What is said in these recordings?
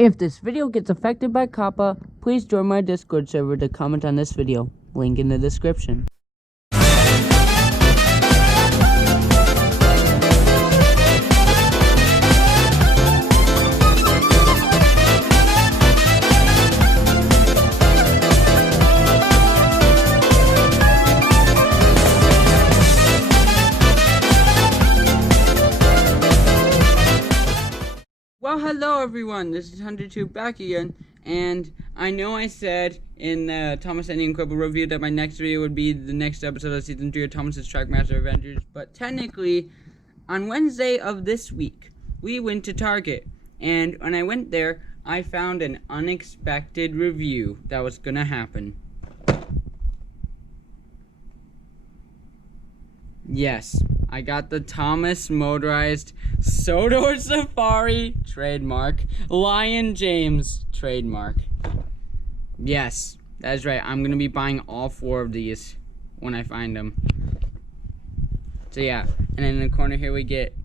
If this video gets affected by COPPA, please join my Discord server to comment on this video. Link in the description. Well, hello everyone, this is HunterTube back again, and I know I said in the Thomas Ending Incredible review that my next video would be the next episode of Season 3 of Thomas's Trackmaster Adventures, but technically, on Wednesday of this week, we went to Target, and when I went there, I found an unexpected review that was gonna happen. Yes, I got the Thomas Motorized Sodor Safari trademark, Lion James trademark. Yes, that's right. I'm gonna be buying all 4 of these when I find them. So yeah, and then in the corner here we get.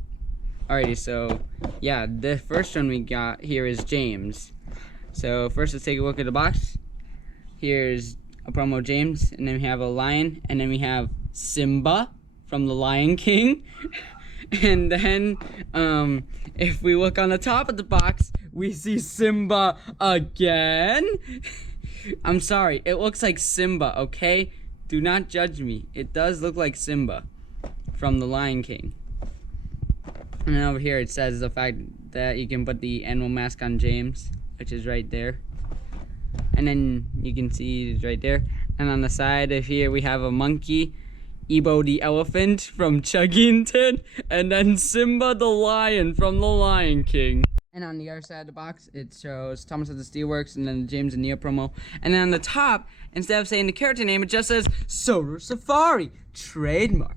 Alrighty, so yeah, the first one we got here is James. So first, let's take a look at the box. Here's a promo James, and then we have a lion, and then we have Simba from the Lion King. And then if we look on the top of the box, we see Simba again. I'm sorry, it looks like Simba, okay? Do not judge me. It does look like Simba from the Lion King. And then over here it says the fact that you can put the animal mask on James, which is right there. And then you can see it's right there. And on the side of here we have a monkey, Ebo the elephant from Chuggington, and then Simba the lion from the Lion King. And on the other side of the box, it shows Thomas of the Steelworks and then the James and Neo promo. And then on the top, instead of saying the character name, it just says Sodor Safari trademark.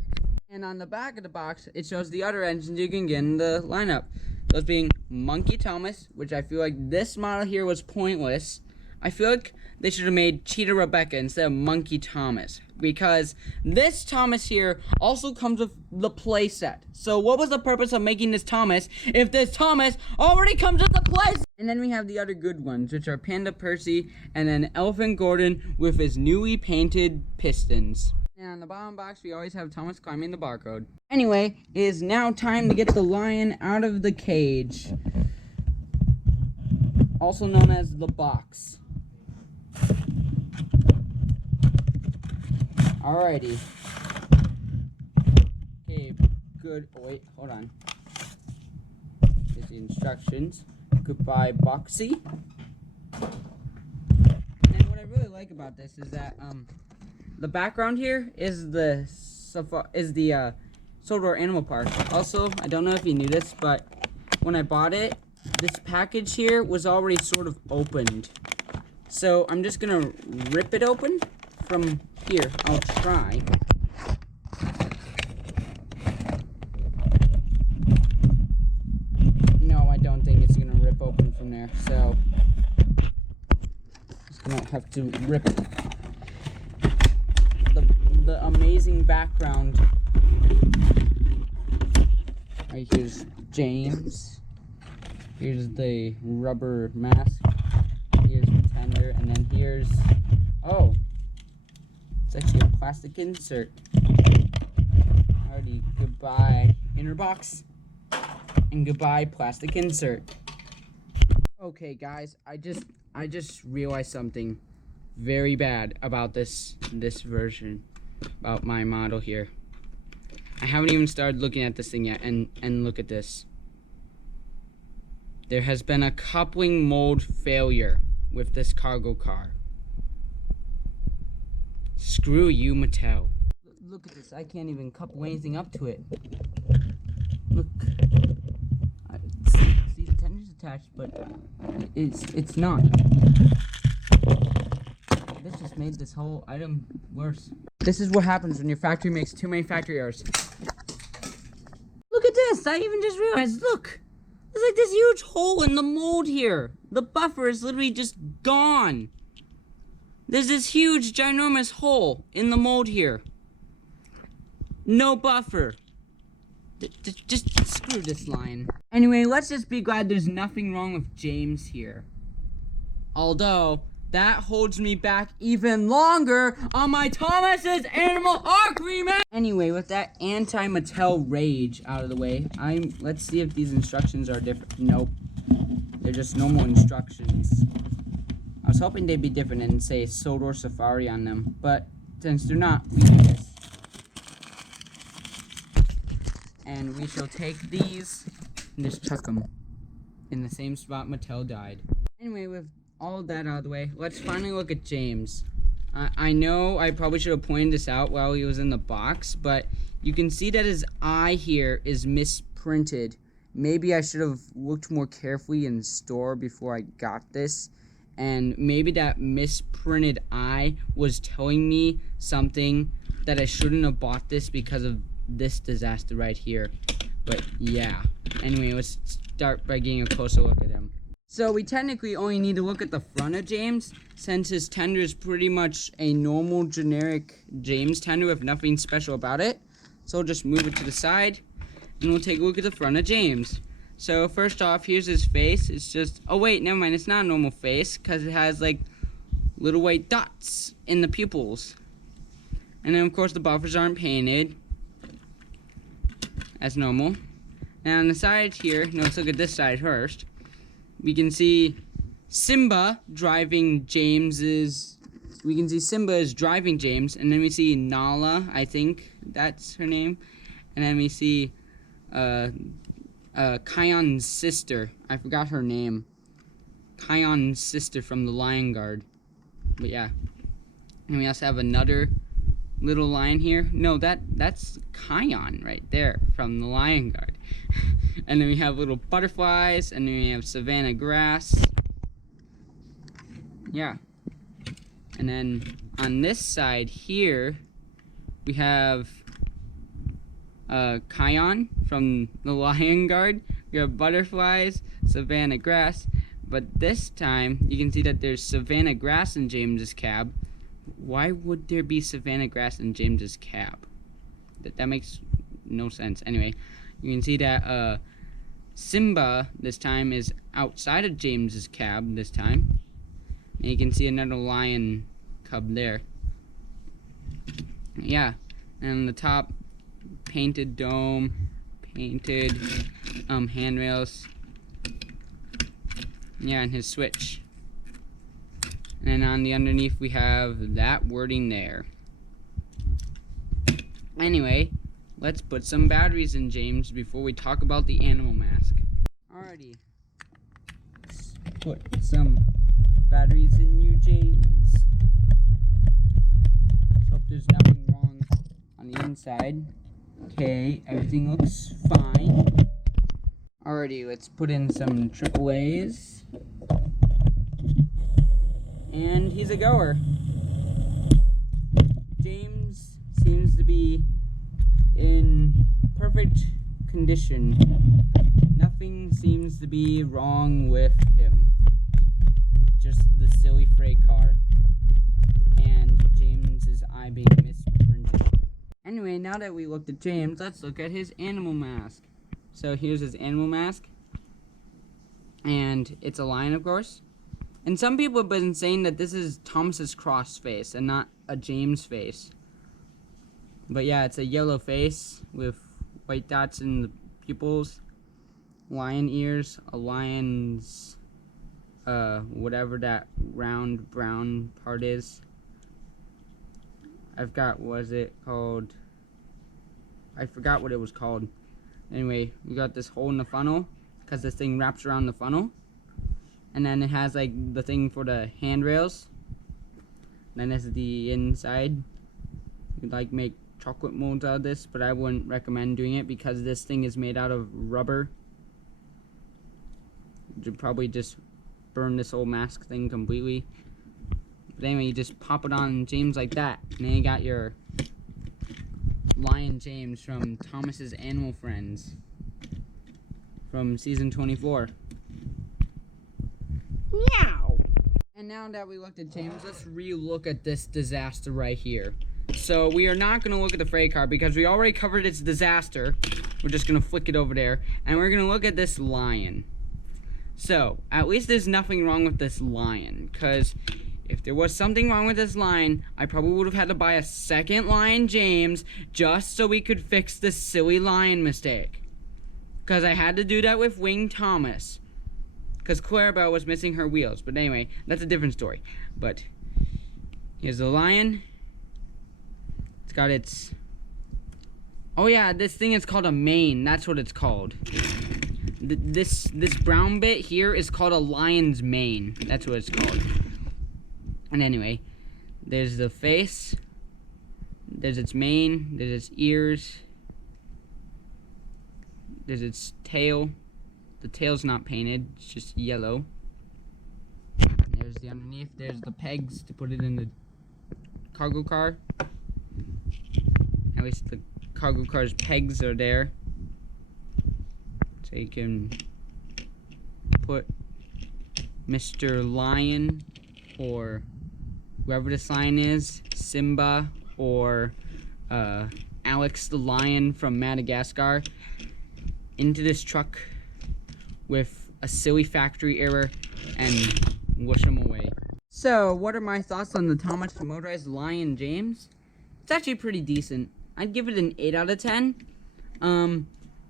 And on the back of the box, it shows the other engines you can get in the lineup. Those being Monkey Thomas, which I feel like this model here was pointless. I feel like they should have made Cheetah Rebecca instead of Monkey Thomas, because this Thomas here also comes with the playset. So what was the purpose of making this Thomas if this Thomas already comes with the playset? And then we have the other good ones, which are Panda Percy and then Elephant Gordon with his newly painted pistons. And on the bottom box, we always have Thomas climbing the barcode. Anyway, it is now time to get the lion out of the cage, also known as the box. Alrighty. Okay, good. Oh, wait, hold on. Here's the instructions. Goodbye, Boxy. And what I really like about this is that the background here is the Sodor Animal Park. Also, I don't know if you knew this, but when I bought it, this package here was already sort of opened. So I'm just gonna rip it open from here. I'll try. No, I don't think it's gonna rip open from there. So just gonna have to rip the amazing background. Alright, here's James. Here's the rubber mask. Here's the tender, and then here's, oh, it's actually a plastic insert. Alrighty, goodbye inner box, and goodbye plastic insert. Okay guys, I just realized something very bad about this version, about my model here. I haven't even started looking at this thing yet, and look at this. There has been a coupling mold failure with this cargo car. Screw you, Mattel. Look at this. I can't even couple anything up to it. Look. See, the tender's attached, but it's not. This just made this whole item worse. This is what happens when your factory makes too many factory errors. Look at this. I even just realized. Look. There's like this huge hole in the mold here. The buffer is literally just gone. There's this huge, ginormous hole in the mold here. No buffer. Just screw this lion. Anyway, let's just be glad there's nothing wrong with James here. Although, that holds me back even longer on my Thomas's Animal Arc remake! Anyway, with that anti-Mattel rage out of the way, let's see if these instructions are different. Nope. They're just normal instructions. I was hoping they'd be different and say Sodor Safari on them, but since they're not, we do this. And we shall take these and just chuck them in the same spot Mattel died. Anyway, with all that out of the way, let's finally look at James. I know I probably should have pointed this out while he was in the box, but you can see that his eye here is misprinted. Maybe I should have looked more carefully in store before I got this, and maybe that misprinted eye was telling me something that I shouldn't have bought this because of this disaster right here. But yeah, anyway, let's start by getting a closer look at him. So we technically only need to look at the front of James, since his tender is pretty much a normal generic James tender with nothing special about it. So we'll just move it to the side and we'll take a look at the front of James. So first off, here's his face. It's just, oh wait, never mind, it's not a normal face because it has like little white dots in the pupils. And then of course the buffers aren't painted as normal. And on the side here, no, let's look at this side first. We can see Simba driving James's. We can see Simba is driving James, and then we see Nala, I think that's her name, and then we see Kion's sister. I forgot her name. Kion's sister from the Lion Guard. But yeah, and we also have another little lion here. No, that's Kion right there from the Lion Guard. And then we have little butterflies, and then we have savanna grass. Yeah. And then on this side here, we have Kion from the Lion Guard. We have butterflies, savanna grass. But this time, you can see that there's savanna grass in James's cab. Why would there be savanna grass in James's cab? That makes no sense. Anyway, you can see that Simba this time is outside of James's cab this time. And you can see another lion cub there. Yeah, and on the top, painted dome, painted handrails. Yeah, and his switch. And on the underneath we have that wording there. Anyway, let's put some batteries in James before we talk about the animal mask. Alrighty. Let's put some batteries in you, James. Hope there's nothing wrong on the inside. Okay, everything looks fine. Alrighty, let's put in some AAAs. And he's a goer. James seems to be in perfect condition. Nothing seems to be wrong with him. Just the silly freight car. And James's eye being misprinted. Anyway, now that we looked at James, let's look at his animal mask. So here's his animal mask. And it's a lion, of course. And some people have been saying that this is Thomas's cross face and not a James face. But yeah, it's a yellow face with white dots in the pupils, lion ears, a lion's, whatever that round brown part is. I've got, what is it called? I forgot what it was called. Anyway, we got this hole in the funnel because this thing wraps around the funnel. And then it has like the thing for the handrails. Then this is the inside. You could like make chocolate molds out of this, but I wouldn't recommend doing it because this thing is made out of rubber. You'd probably just burn this whole mask thing completely. But anyway, you just pop it on James like that, and then you got your Lion James from Thomas's Animal Friends from season 24. Meow! And now that we looked at James, let's re-look at this disaster right here. So we are not going to look at the freight car because we already covered its disaster. we're just gonna flick it over there, and we're gonna look at this lion. So, at least there's nothing wrong with this lion, because if there was something wrong with this lion, I probably would have had to buy a second Lion James just so we could fix this silly lion mistake. Because I had to do that with Wing Thomas. Because Clarabelle was missing her wheels. But anyway, that's a different story. But here's the lion. It's got its... Oh yeah, this thing is called a mane. That's what it's called. This brown bit here is called a lion's mane. That's what it's called. And anyway, there's the face. There's its mane. There's its ears. There's its tail. The tail's not painted. It's just yellow. There's the underneath. There's the pegs to put it in the cargo car. At least the cargo car's pegs are there. So you can put Mr. Lion or whoever this lion is, Simba or Alex the lion from Madagascar, into this truck with a silly factory error and whoosh them away. So, what are my thoughts on the Thomas Motorized Lion James? It's actually pretty decent. I'd give it an 8 out of 10.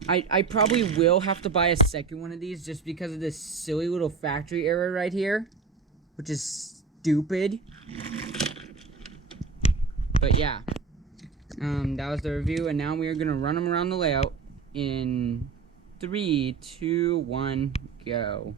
I probably will have to buy a second one of these just because of this silly little factory error right here, which is stupid. But yeah, that was the review, and now we are gonna run them around the layout in 3, 2, 1, go.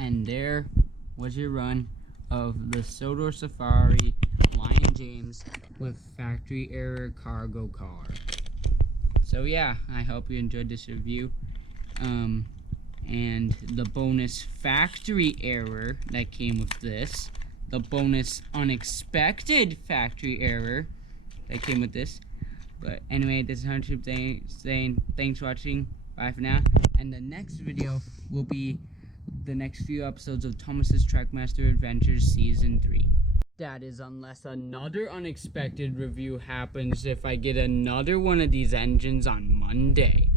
And there was your run of the Sodor Safari Lion James with factory error cargo car. So yeah, I hope you enjoyed this review. And the bonus factory error that came with this, the bonus unexpected factory error that came with this. But anyway, this is Hunter saying thanks for watching. Bye for now. And the next video will be the next few episodes of Thomas's Trackmaster Adventures Season 3. That is, unless another unexpected review happens if I get another one of these engines on Monday.